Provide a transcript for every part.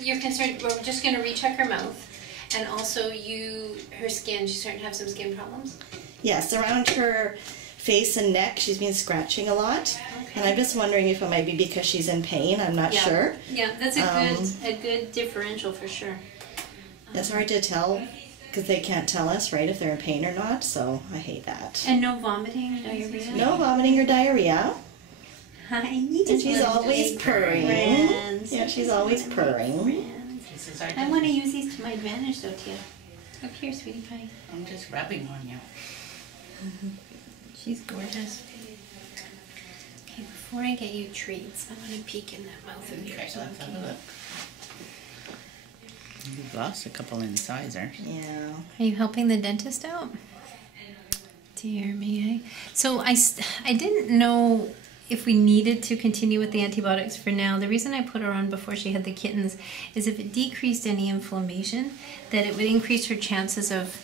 You're concerned, we're just going to recheck her mouth. And also her skin, she's starting to have some skin problems? Yes, around her face and neck she's been scratching a lot. Okay. And I'm just wondering if it might be because she's in pain. I'm not sure. Yeah, that's a good differential for sure. It's hard to tell because they can't tell us, right, if they're in pain or not, so I hate that. And no vomiting or diarrhea? No vomiting or diarrhea. Hi, and she's always purring. Friends. Yeah, she's always purring. I want to use these to my advantage though, Tia. Up here, sweetie pie. I'm just rubbing on you. She's gorgeous. Okay, before I get you treats, I want to peek in that mouth of yours. Okay, let's have a look. You've lost a couple incisors. Yeah. Are you helping the dentist out? Dear me. So I didn't know if we needed to continue with the antibiotics for now. The reason I put her on before she had the kittens is if it decreased any inflammation, that it would increase her chances of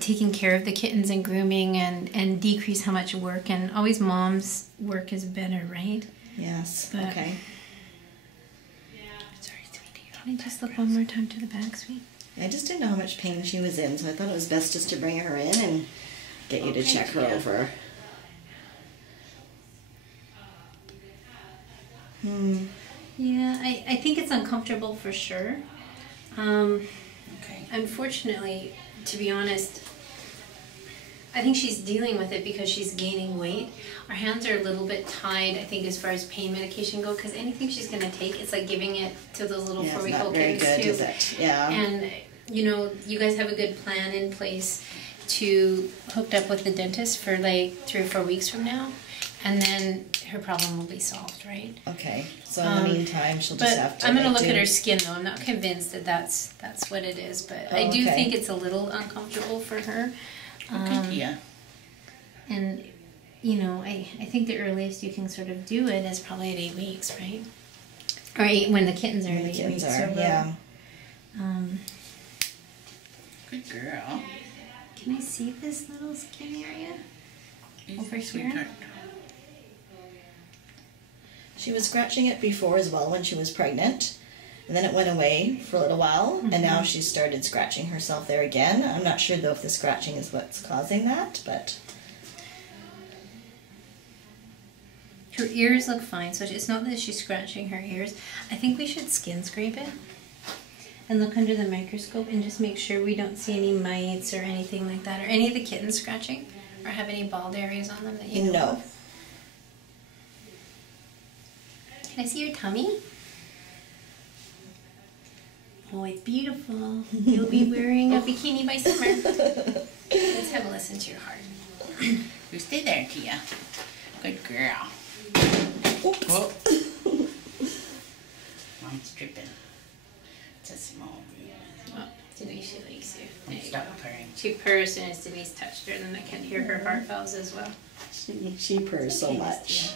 taking care of the kittens and grooming and decrease how much work. And always mom's work is better, right? Yes. But, okay. Sorry, sweetie. Can I just look one more time to the back, sweet? I just didn't know how much pain she was in, so I thought it was best just to bring her in and get you to check her over. Yeah, I think it's uncomfortable for sure. Okay. Unfortunately, to be honest, I think she's dealing with it because she's gaining weight. Our hands are a little bit tied, I think, as far as pain medication go, because anything she's going to take, it's like giving it to those little 4-week-old kittens too. Is it? Yeah. And, you know, you guys have a good plan in place to hook up with the dentist for like 3 or 4 weeks from now, and then her problem will be solved, right? Okay. So in the meantime, she'll just have to. I'm going to look at her skin though. I'm not convinced that that's what it is, but I do think it's a little uncomfortable for her. Yeah. And you know, I think the earliest you can sort of do it is probably at 8 weeks, right? Or 8 when the kittens are 8 weeks. Yeah. Good girl. Can I see this little skin area over here? Sweetheart. She was scratching it before as well when she was pregnant, and then it went away for a little while, and now she started scratching herself there again. I'm not sure though if the scratching is what's causing that, but her ears look fine, so it's not that she's scratching her ears. I think we should skin scrape it and look under the microscope and just make sure we don't see any mites or anything like that, or any of the kittens scratching, or have any bald areas on them that you know of. Can I see your tummy? Oh, it's beautiful. You'll be wearing a bikini by summer. Let's have a listen to your heart. You stay there, Tia. Good girl. Oops. Whoa. Mom's dripping. It's a small room. Oh, Denise, she likes you. Stop purring. She purrs as soon as Denise touched her, and then I can hear her heart valves as well. She purrs so much.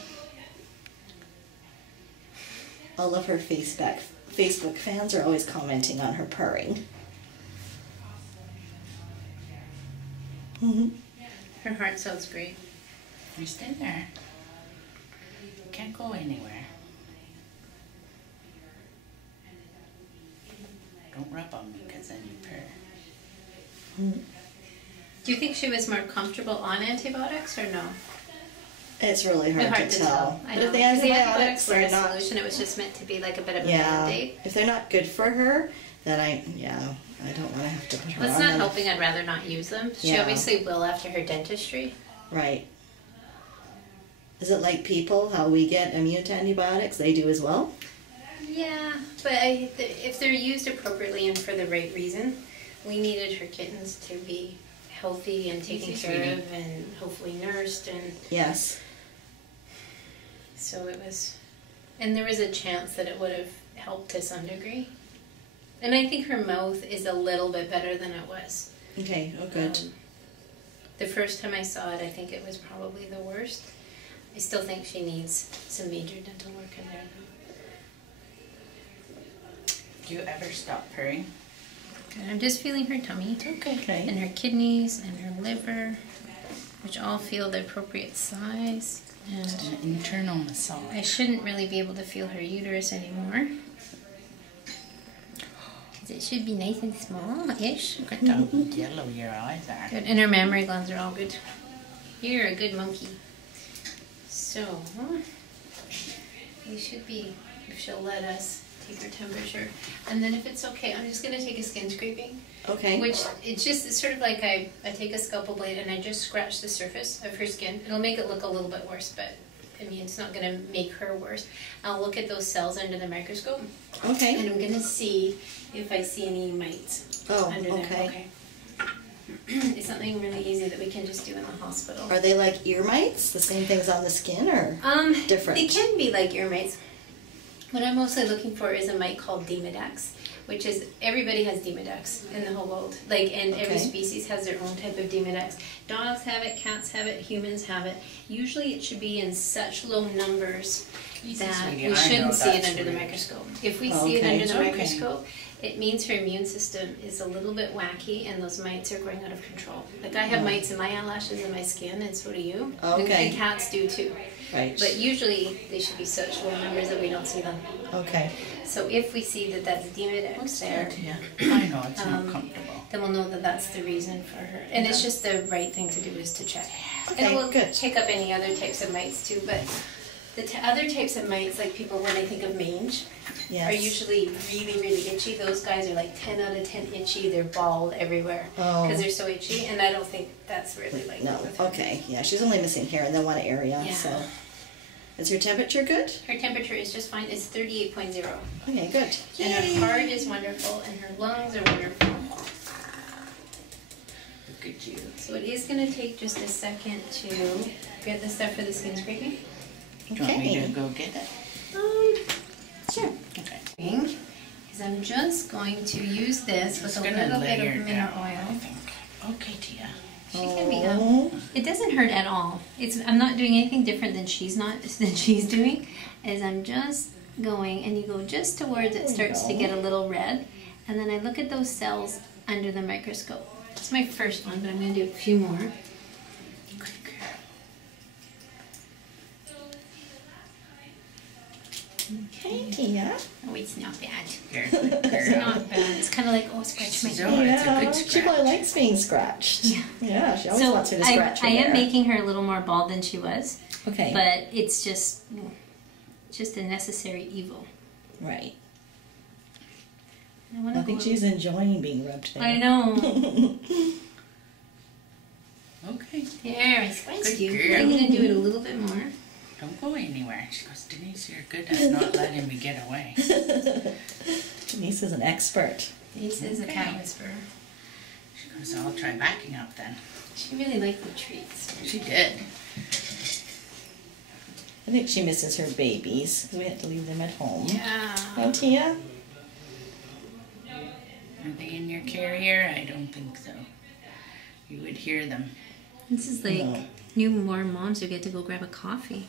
All of her Facebook fans are always commenting on her purring. Her heart sounds great. You stay there. You can't go anywhere. Don't rub on me because then you purr. Do you think she was more comfortable on antibiotics or no? It's really hard to tell. I but know. if the antibiotics were are a not, solution, it was just meant to be like a bit of a band-aid. If they're not good for her, then I don't want to have to put her on That's not them. helping. I'd rather not use them. She obviously will after her dentistry. Right. Is it like people, how we get immune to antibiotics? They do as well? Yeah, but if they're used appropriately and for the right reason, we needed her kittens to be healthy and taken care of and hopefully nursed. And yes. So it was, and there was a chance that it would have helped to some degree. And I think her mouth is a little bit better than it was. Okay, oh good. The first time I saw it, I think it was probably the worst. I still think she needs some major dental work in there though. Do you ever stop purring? And I'm just feeling her tummy. Okay. And her kidneys and her liver, which all feel the appropriate size. And an internal massage. I shouldn't really be able to feel her uterus anymore. It should be nice and small-ish. Look at how yellow your eyes are. Good, and her mammary glands are all good. You're a good monkey. So, we should be, if she'll let us, take her temperature. And then if it's okay, I'm just going to take a skin scraping. Okay. Which, it's sort of like I take a scalpel blade and I just scratch the surface of her skin. It'll make it look a little bit worse, but I mean, it's not going to make her worse. I'll look at those cells under the microscope. Okay. And I'm going to see if I see any mites under there. Okay. It's something really easy that we can just do in the hospital. Are they like ear mites? The same things on the skin, or different? They can be like ear mites. What I'm mostly looking for is a mite called Demodex, which is, everybody has Demodex in the whole world. And every species has their own type of Demodex. Dogs have it, cats have it, humans have it. Usually it should be in such low numbers that we shouldn't see it under the microscope. If we see it under the microscope, it means her immune system is a little bit wacky and those mites are going out of control. Like I have mites in my eyelashes and my skin, and so do you. Okay. And cats do too. Right. But usually they should be such low numbers that we don't see them. Okay. So if we see that that's Demodex there, Yeah, I know it's not comfortable. then we'll know that that's the reason for her. And it's just the right thing to do is to check. Okay, and we'll good. pick up any other types of mites too, but the other types of mites, like people when they think of mange, Yes. are usually really, really itchy. Those guys are like 10 out of 10 itchy. They're bald everywhere because they're so itchy, and I don't think that's really like No. Okay. Yeah, she's only missing hair in the one area. Yeah. So, is her temperature good? Her temperature is just fine. It's 38.0. Okay, good. And her heart is wonderful, and her lungs are wonderful. Look at you. So it is going to take just a second to get the stuff for the skin scraping. Do you want me to go get it? Sure. Okay. Is I'm just going to use this with a little bit of mineral oil. Okay, Tia. She can be up. It doesn't hurt at all. I'm not doing anything different than she's doing. Is I'm just going, and you go just towards it starts to get a little red, and then I look at those cells under the microscope. That's my first one, but I'm going to do a few more. Okay, Tia. Oh, it's not bad. You're a good It's girl. not bad. It's kind of like, oh, scratch my So hair. it's a good She probably scratch. likes being scratched. Yeah. Yeah, she always wants you to scratch her I am hair. making her a little more bald than she was, Okay. but it's just a necessary evil. Right. I I think she's enjoying being rubbed there. I know. Okay. There, I scratched Good you. girl. I'm going to do it a little bit more. Don't go anywhere. She goes, Denise, you're good at not letting me get away. Denise is an expert. Denise is a cat whisperer. She goes, I'll try backing up then. She really liked the treats. She did. I think she misses her babies because we had to leave them at home. Yeah. Oh, Tia? Are they in your carrier? I don't think so. You would hear them. This is like No. newborn moms who get to go grab a coffee.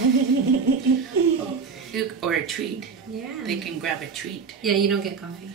Oh, look, or a treat. Yeah. They can grab a treat. Yeah, you don't get coffee.